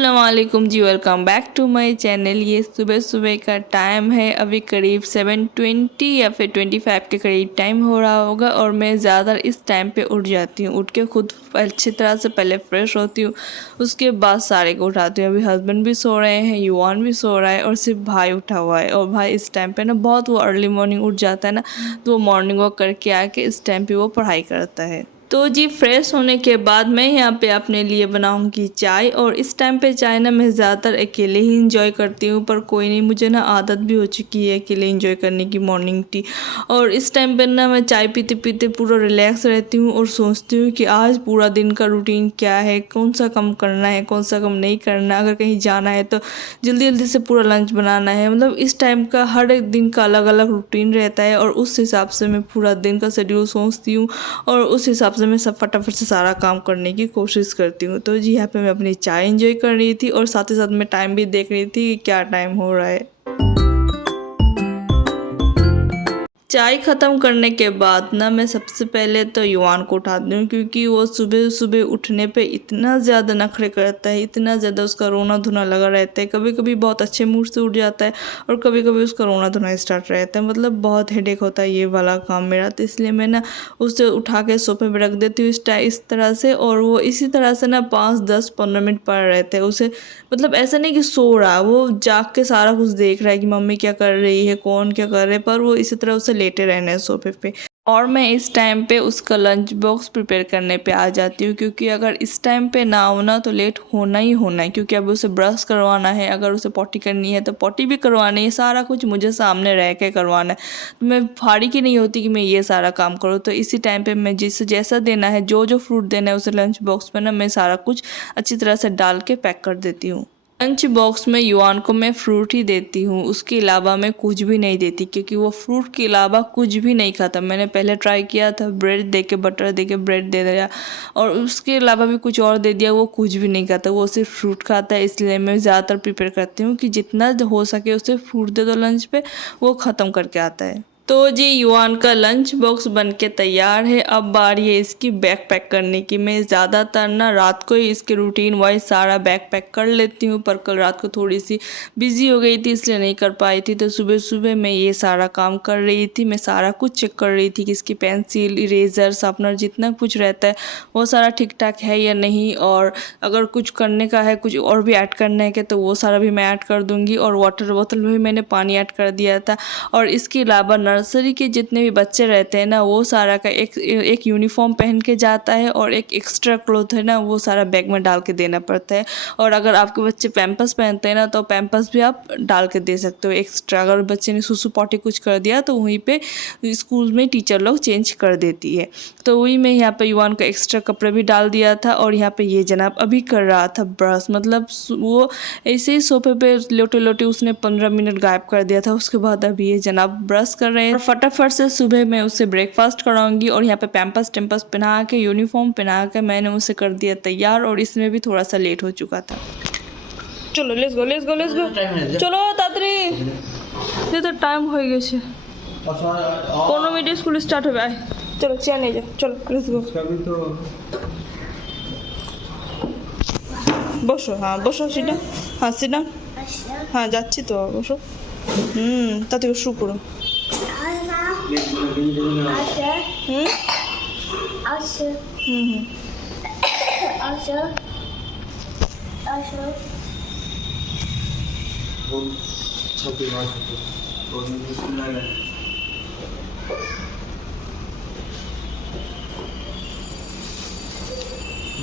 अस्सलाम वालेकुम जी, welcome back to my channel. ये सुबह सुबह का टाइम है, अभी करीब 7:20 या फिर 25 के करीब टाइम हो रहा होगा और मैं ज़्यादा इस टाइम पे उठ जाती हूँ। उठ के खुद अच्छी तरह से पहले फ्रेश होती हूँ, उसके बाद सारे को उठाती हूँ। अभी हस्बैंड भी सो रहे हैं, युवान भी सो रहा है और सिर्फ भाई उठा हुआ है। और भाई इस टाइम पे ना बहुत वो अर्ली मॉर्निंग उठ जाता है ना, तो वो मॉर्निंग वॉक करके आके इस टाइम पे वो पढ़ाई करता है। तो जी फ्रेश होने के बाद मैं यहाँ पे अपने लिए बनाऊंगी चाय। और इस टाइम पे चाय ना मैं ज़्यादातर अकेले ही इंजॉय करती हूँ, पर कोई नहीं, मुझे ना आदत भी हो चुकी है अकेले इंजॉय करने की मॉर्निंग टी। और इस टाइम पे ना मैं चाय पीते पीते पूरा रिलैक्स रहती हूँ और सोचती हूँ कि आज पूरा दिन का रूटीन क्या है, कौन सा काम करना है, कौन सा काम नहीं करना। अगर कहीं जाना है तो जल्दी जल्दी से पूरा लंच बनाना है। मतलब इस टाइम का हर एक दिन का अलग अलग रूटीन रहता है और उस हिसाब से मैं पूरा दिन का शेड्यूल सोचती हूँ और उस हिसाब से मैं सब फटाफट से सारा काम करने की कोशिश करती हूँ। तो जी यहाँ पे मैं अपनी चाय एंजॉय कर रही थी और साथ ही साथ मैं टाइम भी देख रही थी कि क्या टाइम हो रहा है। चाय ख़त्म करने के बाद ना मैं सबसे पहले तो युवान को उठाती हूँ, क्योंकि वो सुबह सुबह उठने पे इतना ज़्यादा नखरे करता है, इतना ज़्यादा उसका रोना धोना लगा रहता है। कभी कभी बहुत अच्छे मूड से उठ जाता है और कभी कभी उसका रोना धोना स्टार्ट रहता है। मतलब बहुत हेडेक होता है ये वाला काम मेरा। तो इसलिए मैं ना उसे उठा के सोफे पर रख देती हूँ इस तरह से, और वो इसी तरह से ना 5-10-15 मिनट पड़ रहते हैं उसे। मतलब ऐसा नहीं कि सो रहा है, वो जाग के सारा कुछ देख रहा है कि मम्मी क्या कर रही है, कौन क्या कर रहे हैं, पर वो इसी तरह उसे लेटे रहने सोफे पे। और मैं इस टाइम पे उसका लंच बॉक्स प्रिपेयर करने पे आ जाती हूँ, क्योंकि अगर इस टाइम पे ना होना तो लेट होना ही होना है। क्योंकि अब उसे ब्रश करवाना है, अगर उसे पॉटी करनी है तो पॉटी भी करवानी है, सारा कुछ मुझे सामने रह के करवाना है। तो मैं फारिग ही नहीं होती कि मैं ये सारा काम करूँ। तो इसी टाइम पे मैं जिसे जैसा देना है, जो जो फ्रूट देना है उसे लंच बॉक्स में ना मैं सारा कुछ अच्छी तरह से डाल के पैक कर देती हूँ। लंच बॉक्स में युवान को मैं फ्रूट ही देती हूँ, उसके अलावा मैं कुछ भी नहीं देती, क्योंकि वो फ्रूट के अलावा कुछ भी नहीं खाता। मैंने पहले ट्राई किया था, ब्रेड दे के, बटर दे के ब्रेड दे दिया और उसके अलावा भी कुछ और दे दिया, वो कुछ भी नहीं खाता, वो सिर्फ फ्रूट खाता है। इसलिए मैं ज़्यादातर प्रिपेयर करती हूँ कि जितना हो सके उसे फ्रूट दे दो लंच पे, वो ख़त्म करके आता है। तो जी युवान का लंच बॉक्स बन के तैयार है। अब बारी है इसकी बैग पैक करने की। मैं ज़्यादातर ना रात को ही इसके रूटीन वाइज सारा बैग पैक कर लेती हूँ, पर कल रात को थोड़ी सी बिजी हो गई थी इसलिए नहीं कर पाई थी। तो सुबह सुबह मैं ये सारा काम कर रही थी, मैं सारा कुछ चेक कर रही थी कि इसकी पेंसिल, इरेज़र, शार्पनर जितना कुछ रहता है वो सारा ठीक ठाक है या नहीं, और अगर कुछ करने का है, कुछ और भी ऐड करना है तो वो सारा भी मैं ऐड कर दूँगी। और वाटर बोतल में भी मैंने पानी ऐड कर दिया था। और इसके अलावा नर्सरी के जितने भी बच्चे रहते हैं ना, वो सारा का एक यूनिफॉर्म पहन के जाता है और एक एक्स्ट्रा क्लोथ है ना, वो सारा बैग में डाल के देना पड़ता है। और अगर आपके बच्चे पैम्पर्स पहनते हैं ना, तो पैम्पर्स भी आप डाल के दे सकते हो एक्स्ट्रा। अगर बच्चे ने सुसु पॉटी कुछ कर दिया तो वहीं पे स्कूल में टीचर लोग चेंज कर देती है। तो वही मैं यहाँ पे युवान का एक्स्ट्रा कपड़े भी डाल दिया था। और यहाँ पे ये जनाब अभी कर रहा था ब्रश। मतलब वो ऐसे ही सोफे पे लोटे लोटे उसने 15 मिनट गायब कर दिया था। उसके बाद अभी ये जनाब ब्रश कर रहे हैं। फटाफट से सुबह मैं उससे ब्रेकफास्ट कराऊंगी। और यहाँ पे पैम्पर्स टेम्पर्स पहना के, यूनिफॉर्म पहना के मैंने उसे कर दिया तैयार। और इसमें भी थोड़ा सा लेट हो चुका था। चलो let's go let's go let's go, चलो तातरी ये तो टाइम हो गए 15 मिनट स्कूल स्टार्ट हो गए। चलो চেয়ার নিয়ে যাও, চলো लेट्स गो। বসো, হ্যাঁ বসো, সিডা, হ্যাঁ সিডা, হ্যাঁ যাচ্ছি তো, বসো। তাতে শুরু করো।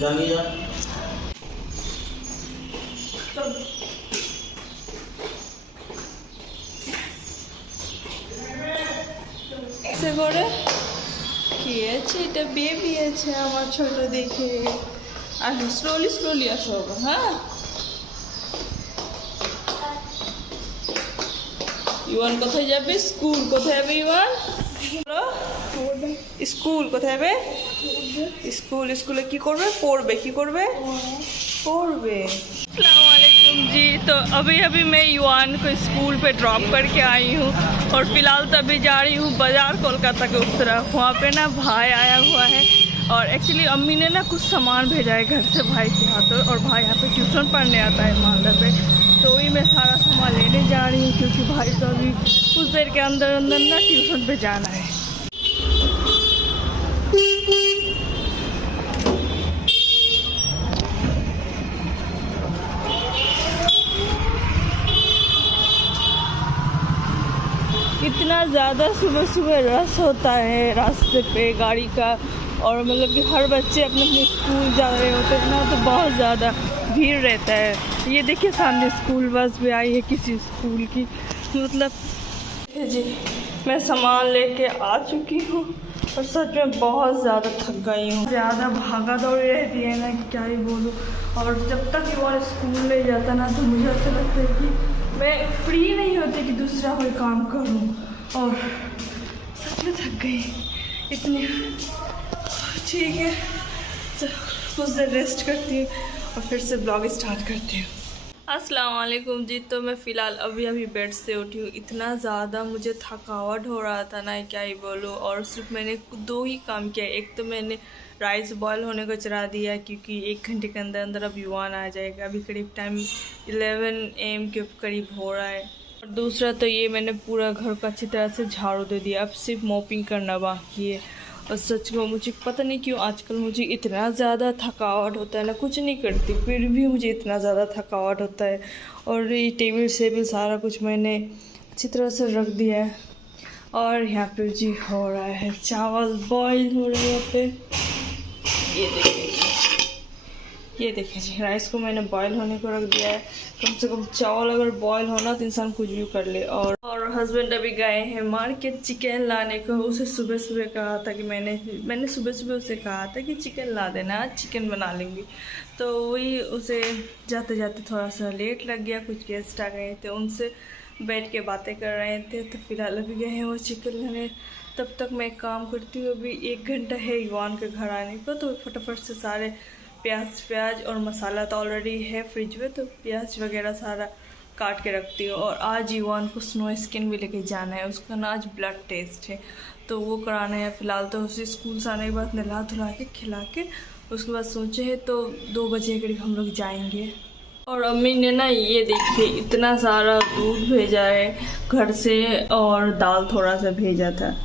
জানিয়ে যা করে কি আছে, এটা বেবি আছে আমার ছোট দেখে। আসো স্লোলি স্লোলি আসো আবার, হ্যাঁ। ইওয়ান কোথায় যাবে? স্কুল। কোথায় যাবে ইওয়ান? স্কুল কোথায় যাবে? স্কুল। স্কুলে কি করবে? পড়বে। কি করবে? पढ़वे। अस्सलाम वालेकुम जी। तो अभी मैं युवान को स्कूल पे ड्रॉप करके आई हूँ और फ़िलहाल तो अभी जा रही हूँ बाज़ार कोलकाता के उस तरफ। वहाँ पे ना भाई आया हुआ है और एक्चुअली अम्मी ने ना कुछ सामान भेजा है घर से भाई के हाथ, और भाई यहाँ पे ट्यूशन पढ़ने आता है मालदा पे, तो वही मैं सारा सामान लेने जा रही हूँ क्योंकि भाई तो अभी कुछ देर के अंदर अंदर ना ट्यूशन पे जाना है। इतना ज़्यादा सुबह सुबह रश होता है रास्ते पे गाड़ी का, और मतलब कि हर बच्चे अपने अपने स्कूल जा रहे होते हैं ना, तो बहुत ज़्यादा भीड़ रहता है। ये देखिए सामने स्कूल बस भी आई है किसी स्कूल की, मतलब जी मैं सामान लेके आ चुकी हूँ और सच में बहुत ज़्यादा थक गई हूँ। ज़्यादा भागा दौड़ी रहती है ना कि क्या ही बोलूँ, और जब तक वो स्कूल में जाता ना तो मुझे ऐसा लगता है कि मैं फ्री नहीं होती कि दूसरा कोई काम करूं, और सच में थक गई इतनी। ठीक है तो कुछ देर रेस्ट करती हूँ और फिर से ब्लॉग स्टार्ट करती हूँ। अस्सलाम वालेकुम जी। तो मैं फ़िलहाल अभी बेड से उठी हूँ। इतना ज़्यादा मुझे थकावट हो रहा था ना क्या ही बोलूँ, और सिर्फ मैंने 2 ही काम किया। एक तो मैंने राइस बॉयल होने को चढ़ा दिया क्योंकि 1 घंटे के अंदर अंदर अब युवान आ जाएगा। अभी करीब टाइम 11 AM के करीब हो रहा है। और दूसरा तो ये मैंने पूरा घर को अच्छी तरह से झाड़ू दे दिया, अब सिर्फ मॉपिंग करना बाकी है। और सच में मुझे पता नहीं क्यों आजकल मुझे इतना ज़्यादा थकावट होता है ना, कुछ नहीं करती फिर भी मुझे इतना ज़्यादा थकावट होता है। और ये टेबल सेबल सारा कुछ मैंने अच्छी तरह से रख दिया है। और यहाँ पे जी हो रहा है चावल बॉईल हो रहे हैं यहाँ पे, ये देखिए जी राइस को मैंने बॉईल होने को रख दिया है। कम से कम चावल अगर बॉईल होना तो इंसान कुछ भी कर ले। और हस्बैंड अभी गए हैं मार्केट चिकन लाने को। उसे सुबह सुबह कहा था कि मैंने सुबह सुबह उसे कहा था कि चिकन ला देना, चिकन बना लेंगी। तो वही उसे जाते जाते थोड़ा सा लेट लग गया, कुछ गेस्ट आ गए थे, उनसे बैठ के बातें कर रहे थे। तो फिलहाल अभी गए हैं वो चिकन लाने। तब तक मैं काम करती हूँ। अभी 1 घंटा है युवान के घर आने को, तो फटाफट से सारे प्याज और मसाला तो ऑलरेडी है फ्रिज में, तो प्याज वगैरह सारा काट के रखती हूँ। और आज युवान को स्नो स्किन भी लेके जाना है, उसका ना आज ब्लड टेस्ट है तो वो कराना है। फ़िलहाल तो उसे स्कूल से आने के बाद नहला धुला के खिला के उसके बाद सोचे है तो 2 बजे करीब हम लोग जाएंगे। और अम्मी ने ना ये देखिए इतना सारा दूध भेजा है घर से, और दाल थोड़ा सा भेजा था।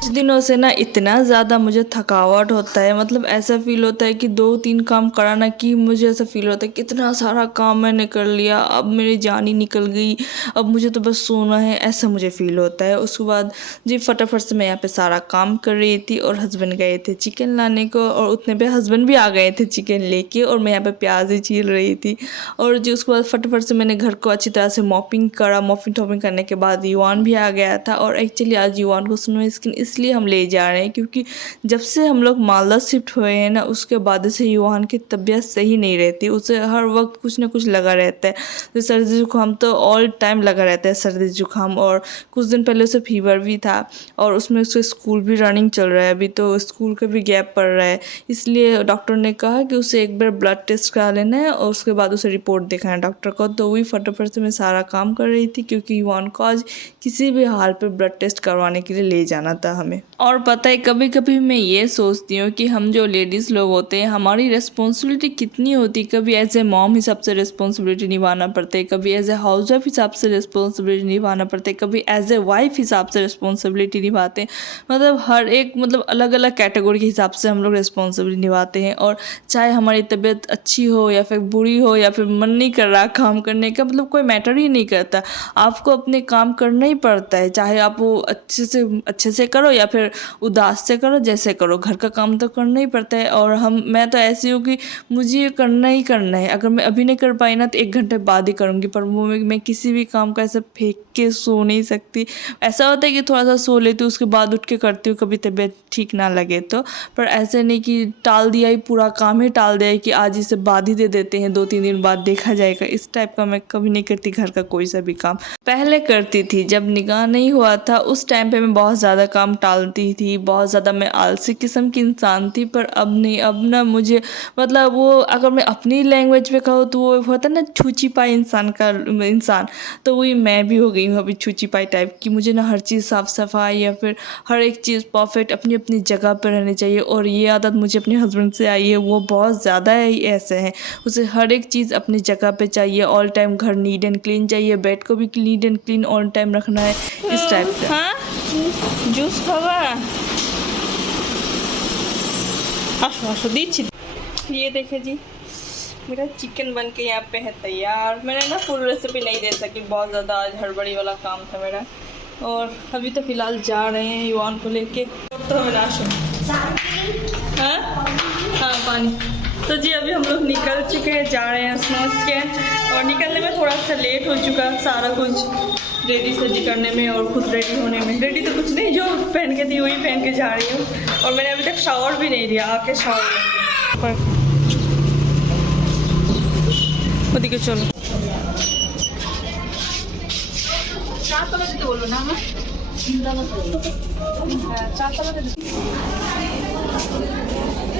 कुछ दिनों से ना इतना ज़्यादा मुझे थकावट होता है, मतलब ऐसा फील होता है कि 2-3 काम कराना कि मुझे ऐसा फील होता है कितना सारा काम मैंने कर लिया, अब मेरी जान ही निकल गई, अब मुझे तो बस सोना है, ऐसा मुझे फील होता है। उसके बाद जी फटाफट से मैं यहाँ पे सारा काम कर रही थी और हस्बैंड गए थे चिकन लाने को, और उतने पे हस्बैंड भी आ गए थे चिकन लेके, और मैं यहाँ पे प्याज ही चीर रही थी। और जी उसके बाद फटाफट से मैंने घर को अच्छी तरह से मॉपिंग करा। मॉपिंग करने के बाद युवान भी आ गया था, और एक्चुअली आज युवान को स्नो स्किन इसलिए हम ले जा रहे हैं क्योंकि जब से हम लोग मालदा शिफ्ट हुए हैं ना उसके बाद से युवान की तबीयत सही नहीं रहती, उसे हर वक्त कुछ ना कुछ लगा रहता है। तो सर्दी जुकाम तो ऑल टाइम लगा रहता है, सर्दी जुकाम। और कुछ दिन पहले उसे फीवर भी था, और उसमें उसका स्कूल भी रनिंग चल रहा है अभी, तो स्कूल का भी गैप पड़ रहा है। इसलिए डॉक्टर ने कहा कि उसे एक बार ब्लड टेस्ट करा लेना है और उसके बाद उसे रिपोर्ट दिखाना है डॉक्टर को। तो वही फटाफट से मैं सारा काम कर रही थी क्योंकि युवान को आज किसी भी हाल पर ब्लड टेस्ट करवाने के लिए ले जाना था हमें। और पता है कभी कभी मैं ये सोचती हूँ कि हम जो लेडीज़ लोग होते हैं हमारी रिस्पॉन्सिबिलिटी कितनी होती है। कभी एज ए मॉम हिसाब से रिस्पॉन्सिबिलिटी निभाना पड़ता है, कभी एज ए हाउस वाइफ हिसाब से रिस्पॉन्सिबिलिटी निभाना पड़ता है, कभी एज ए वाइफ हिसाब से रिस्पॉन्सिबिलिटी निभाते हैं। मतलब हर एक मतलब अलग अलग कैटेगरी के हिसाब से हम लोग रिस्पॉन्सिबिलिटी निभाते हैं। और चाहे हमारी तबीयत अच्छी हो या फिर बुरी हो या फिर मन नहीं कर रहा काम करने का, मतलब कोई मैटर ही नहीं करता, आपको अपने काम करना ही पड़ता है। चाहे आप वो अच्छे से करो या फिर उदास से करो, जैसे करो, घर का काम तो करना ही पड़ता है। और मैं तो ऐसी हूँ कि मुझे ये करना ही करना है। अगर मैं अभी नहीं कर पाई ना तो 1 घंटे बाद ही करूँगी, पर वो मैं किसी भी काम का ऐसा फेंक के सो नहीं सकती। ऐसा होता है कि थोड़ा सा सो लेती हूँ उसके बाद उठ के करती हूँ, कभी तबीयत ठीक ना लगे तो। पर ऐसे नहीं कि टाल दिया ही, पूरा काम ही टाल दिया कि आज इसे बाद ही दे देते हैं, 2-3 दिन बाद देखा जाएगा, इस टाइप का मैं कभी नहीं करती घर का कोई सा भी काम। पहले करती थी, जब निकाह नहीं हुआ था उस टाइम पे मैं बहुत ज़्यादा काम टालती थी, बहुत ज़्यादा मैं आलसी किस्म की इंसान थी। पर अब नहीं, अब ना मुझे मतलब वो अगर मैं अपनी लैंग्वेज में कहूँ तो वो होता है ना छूछीपाई इंसान, तो वही मैं भी हो गई हूँ अभी छूछीपाई टाइप की। मुझे ना हर चीज़ साफ़ सफाई या फिर हर एक चीज़ परफेक्ट अपनी अपनी जगह पर रहनी चाहिए। और ये आदत मुझे अपने हस्बैंड से आई है, वो बहुत ज़्यादा ही ऐसे हैं, उसे हर एक चीज़ अपनी जगह पे चाहिए, ऑल टाइम घर नीट एंड क्लीन चाहिए, बेड को भी neat and clean all time रखना है, इस टाइप का। हाँ जूस खावा ये देखे जी, मेरा चिकन बन के यहाँ पे है तैयार। मैंने ना फुल रेसिपी नहीं दे सकी, बहुत ज़्यादा आज हड़बड़ी वाला काम था मेरा। और अभी तो फ़िलहाल जा रहे हैं युवान को लेके, तो हमें हाँ पानी। तो जी अभी हम लोग निकल चुके हैं, जा रहे हैं स्नैक्स के। और निकलने में थोड़ा सा लेट हो चुका, सारा कुछ रेडी सजी करने में और खुद रेडी होने में। रेडी तो कुछ नहीं, जो पहन के थी वही पहन के जा रही हूँ। और मैंने अभी तक शावर भी नहीं लिया, आके शावर लेंगे। ओदिके चलो, बोलो ना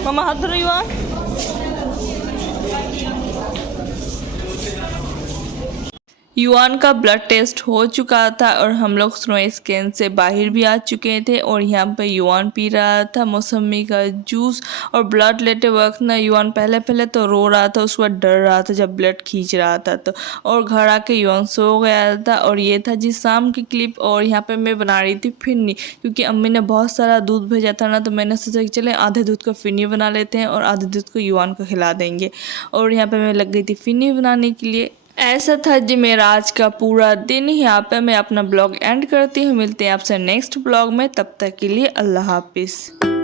मामा हाथ धरो युवा। युवान का ब्लड टेस्ट हो चुका था और हम लोग स्नो स्कैन से बाहर भी आ चुके थे। और यहाँ पे युवान पी रहा था मौसमी का जूस। और ब्लड लेते वक्त ना युवान पहले तो रो रहा था, उसके बाद डर रहा था जब ब्लड खींच रहा था तो। और घर आके युवान सो गया था। और ये था जी शाम की क्लिप। और यहाँ पे मैं बना रही थी फिरनी, क्योंकि अम्मी ने बहुत सारा दूध भेजा था ना, तो मैंने सोचा कि चले आधे दूध का फिरनी बना लेते हैं और आधे दूध को युवान को खिला देंगे। और यहाँ पे मैं लग गई थी फिरनी बनाने के लिए। ऐसा था जी मेरा आज का पूरा दिन। यहाँ पे मैं अपना ब्लॉग एंड करती हूँ, मिलते हैं आपसे नेक्स्ट ब्लॉग में, तब तक के लिए अल्लाह हाफिज़।